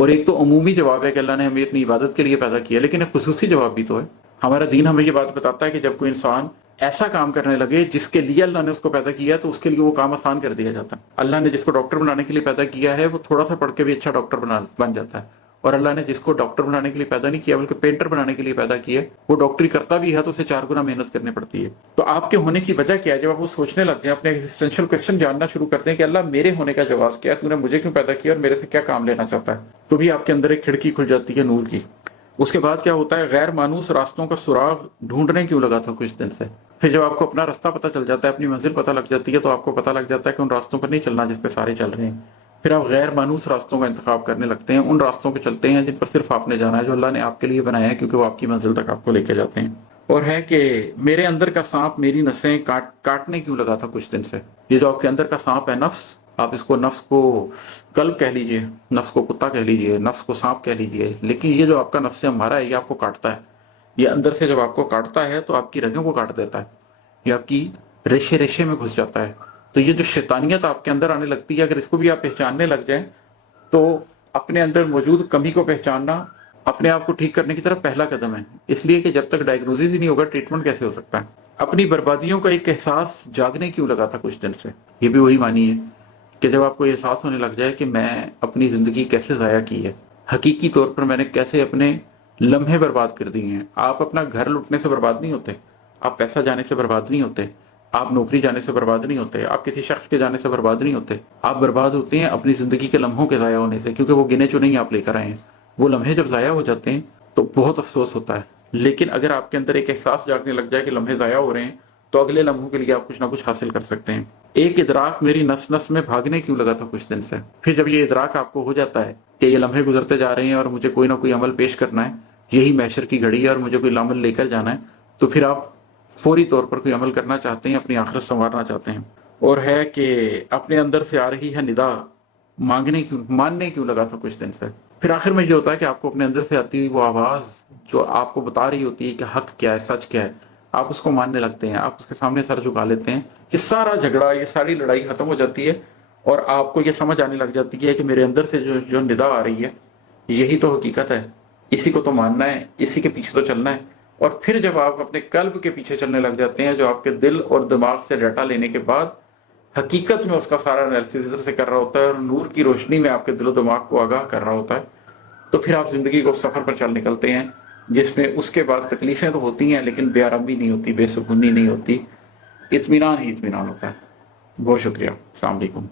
اور ایک تو عمومی جواب ہے کہ اللہ نے ہمیں اپنی عبادت کے لیے پیدا کیا، لیکن ایک خصوصی جواب بھی تو ہے۔ ہمارا دین ہمیں یہ بات بتاتا ہے کہ جب کوئی انسان ایسا کام کرنے لگے جس کے لیے اللہ نے اس کو پیدا کیا، تو اس کے لیے وہ کام آسان کر دیا جاتا ہے۔ اللہ نے جس کو ڈاکٹر بنانے کے لیے پیدا کیا ہے، وہ تھوڑا سا پڑھ کے بھی اچھا ڈاکٹر بن جاتا ہے، اور اللہ نے جس کو ڈاکٹر بنانے کے لیے پیدا نہیں کیا بلکہ پینٹر بنانے کے لیے پیدا کیا، وہ ڈاکٹری کرتا بھی ہے تو اسے 4 گنا محنت کرنی پڑتی ہے۔ تو آپ کے ہونے کی وجہ کیا ہے؟ جب آپ وہ سوچنے لگ جائیں، اپنے ایگزسٹینشیل کوسچن جاننا شروع کرتے ہیں کہ اللہ میرے ہونے کا جواز کیا ہے، تو نے مجھے کیوں پیدا کیا اور میرے سے کیا کام لینا چاہتا ہے، تو بھی آپ کے اندر ایک کھڑکی کھل جاتی ہے نور کی۔ اس کے بعد کیا ہوتا ہے؟ غیر مانوس راستوں کا سراغ ڈھونڈنے کیوں لگا تھا کچھ دن سے؟ پھر جب آپ کو اپنا راستہ پتہ چل جاتا ہے، اپنی منزل پتہ لگ جاتی ہے، تو آپ کو پتہ لگ جاتا ہے کہ ان راستوں پر نہیں چلنا جس پہ سارے چل رہے ہیں۔ پھر آپ غیر مانوس راستوں کا انتخاب کرنے لگتے ہیں، ان راستوں پہ چلتے ہیں جن پر صرف آپ نے جانا ہے، جو اللہ نے آپ کے لیے بنایا ہے، کیونکہ وہ آپ کی منزل تک آپ کو لے کے جاتے ہیں۔ اور ہے کہ میرے اندر کا سانپ میری نسیں کاٹنے کیوں لگا تھا کچھ دن سے؟ یہ جو آپ کے اندر کا سانپ ہے، نفس، آپ اس کو نفس کو کلب کہہ لیجئے، نفس کو کتا کہہ لیجئے، نفس کو سانپ کہہ لیجئے، لیکن یہ جو آپ کا نفس ہمارا ہے، یہ آپ کو کاٹتا ہے۔ یہ اندر سے جب آپ کو کاٹتا ہے تو آپ کی رگوں کو کاٹ دیتا ہے، یہ آپ کی ریشے ریشے میں گھس جاتا ہے۔ تو یہ جو شیطانیت آپ کے اندر آنے لگتی ہے، اگر اس کو بھی آپ پہچاننے لگ جائیں، تو اپنے اندر موجود کمی کو پہچاننا اپنے آپ کو ٹھیک کرنے کی طرف پہلا قدم ہے، اس لیے کہ جب تک ڈائگنوزس ہی نہیں ہوگا، ٹریٹمنٹ کیسے ہو سکتا ہے؟ اپنی بربادیوں کا ایک احساس جاگنے کیوں لگا تھا کچھ دن سے؟ یہ بھی وہی معنی ہے کہ جب آپ کو یہ احساس ہونے لگ جائے کہ میں اپنی زندگی کیسے ضائع کی ہے، حقیقی طور پر میں نے کیسے اپنے لمحے برباد کر دیے ہیں۔ آپ اپنا گھر لٹنے سے برباد نہیں ہوتے، آپ پیسہ جانے سے برباد نہیں ہوتے، آپ نوکری جانے سے برباد نہیں ہوتے، آپ کسی شخص کے جانے سے برباد نہیں ہوتے، آپ برباد ہوتے ہیں اپنی زندگی کے لمحوں کے ضائع ہونے سے، کیونکہ وہ گنے چنے ہی آپ لے کر آئے ہیں۔ وہ لمحے جب ضائع ہو جاتے ہیں تو بہت افسوس ہوتا ہے، لیکن اگر آپ کے اندر ایک احساس جاگنے لگ جائے کہ لمحے ضائع ہو رہے ہیں، تو اگلے لمحوں کے لیے آپ کچھ نہ کچھ حاصل کر سکتے ہیں۔ ایک ادراک میری نس نس میں بھاگنے کیوں لگا تھا کچھ دن سے؟ پھر جب یہ ادراک آپ کو ہو جاتا ہے کہ یہ لمحے گزرتے جا رہے ہیں اور مجھے کوئی نہ کوئی عمل پیش کرنا ہے، یہی محشر کی گھڑی ہے اور مجھے کوئی عمل لے کر جانا ہے، تو پھر آپ فوری طور پر کوئی عمل کرنا چاہتے ہیں، اپنی آخرت سنوارنا چاہتے ہیں۔ اور ہے کہ اپنے اندر سے آ رہی ہے ندا، ماننے کیوں لگا تھا کچھ دن سے؟ پھر آخر میں یہ ہوتا ہے کہ آپ کو اپنے اندر سے آتی ہوئی وہ آواز جو آپ کو بتا رہی ہوتی ہے کہ حق کیا ہے، سچ کیا ہے، آپ اس کو ماننے لگتے ہیں، آپ اس کے سامنے سر جھکا لیتے ہیں، یہ سارا جھگڑا، یہ ساری لڑائی ختم ہو جاتی ہے، اور آپ کو یہ سمجھ آنے لگ جاتی ہے کہ میرے اندر سے جو ندا آ رہی ہے، یہی تو حقیقت ہے، اسی کو تو ماننا ہے، اسی کے پیچھے تو چلنا ہے۔ اور پھر جب آپ اپنے قلب کے پیچھے چلنے لگ جاتے ہیں، جو آپ کے دل اور دماغ سے ڈیٹا لینے کے بعد حقیقت میں اس کا سارا انالیسس ادھر سے کر رہا ہوتا ہے، اور نور کی روشنی میں آپ کے دل و دماغ کو آگاہ کر رہا ہوتا ہے، تو پھر آپ زندگی کو سفر پر چل نکلتے ہیں، جس میں اس کے بعد تکلیفیں تو ہوتی ہیں، لیکن بے آرامی نہیں ہوتی، بے سکونی نہیں ہوتی، اطمینان ہی اطمینان ہوتا ہے۔ بہت شکریہ، السلام علیکم۔